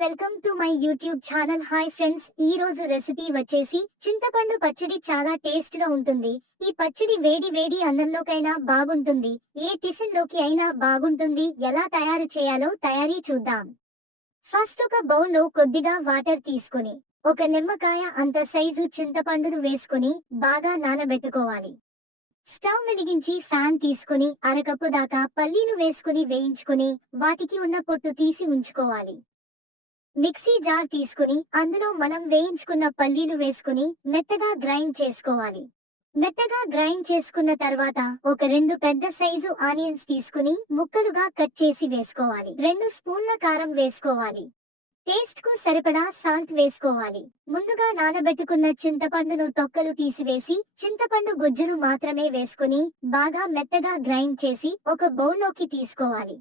Welcome to my YouTube channel. Hi friends, ఈ రోజు recipe వచ్చేసి చింతపండు పచ్చడి. చాలా టేస్ట్ గా ఉంటుంది. ఈ పచ్చడి వేడి వేడి అన్నంలోకైనా బాగుంటుంది, ఏ టిఫిన్ లోకి అయినా బాగుంటుంది. ఎలా తయారు చేయాలో తయారీ చూద్దాం. ఫస్ట్ ఒక బౌల్ లో కొద్దిగా వాటర్ తీసుకొని ఒక నిమ్మకాయ అంత సైజు చింతపండును వేసుకొని బాగా నానబెట్టుకోవాలి. స్టవ్ వెలిగించి ఫ్యాన్ తీసుకుని అరకప్పు దాకా పల్లీలు వేసుకుని వేయించుకుని వాటికి ఉన్న పొట్టు తీసి ఉంచుకోవాలి. మిక్సీ జార్ తీసుకుని అందులో మనం వేయించుకున్న పల్లీలు వేసుకుని మెత్తగా గ్రైండ్ చేసుకోవాలి. మెత్తగా గ్రైండ్ చేసుకున్న తర్వాత ఒక 2 పెద్ద సైజు ఆనియన్స్ తీసుకుని ముక్కలుగా కట్ చేసి వేసుకోవాలి. 2 స్పూన్ల కారం వేసుకోవాలి. టేస్ట్ కు సరిపడా సాల్ట్ వేసుకోవాలి. ముందుగా నానబెట్టుకున్న చింతపండును తొక్కలు తీసివేసి చింతపండు గుజ్జును మాత్రమే వేసుకుని బాగా మెత్తగా గ్రైండ్ చేసి ఒక బౌల్లోకి తీసుకోవాలి.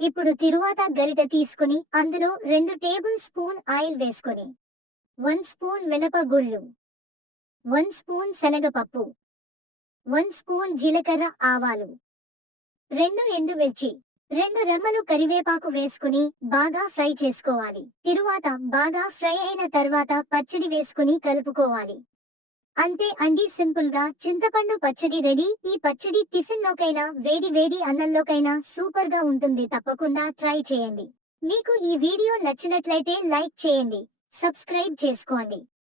ఇప్పుడు తిరువాత గరిటె తీసుకుని అందులో 2 టేబుల్ స్పూన్ ఆయిల్ వేసుకొని 1 స్పూన్ మినపగుళ్ళు, 1 స్పూన్ శనగపప్పు, 1 స్పూన్ జీలకర్ర ఆవాలు, 2 ఎండుమిర్చి, 2 రెమ్మలు కరివేపాకు వేసుకుని బాగా ఫ్రై చేసుకోవాలి. తిరువాత బాగా ఫ్రై అయిన తర్వాత పచ్చడి వేసుకుని కలుపుకోవాలి. అంతే అండి, సింపుల్ గా చింతపండు పచ్చడి రెడీ. ఈ పచ్చడి టిఫిన్ లోకైనా వేడి వేడి అన్నంలోకైనా సూపర్ గా ఉంటుంది. తప్పకుండా ట్రై చేయండి. మీకు ఈ వీడియో నచ్చినట్లయితే లైక్ చేయండి, సబ్స్క్రైబ్ చేసుకోండి.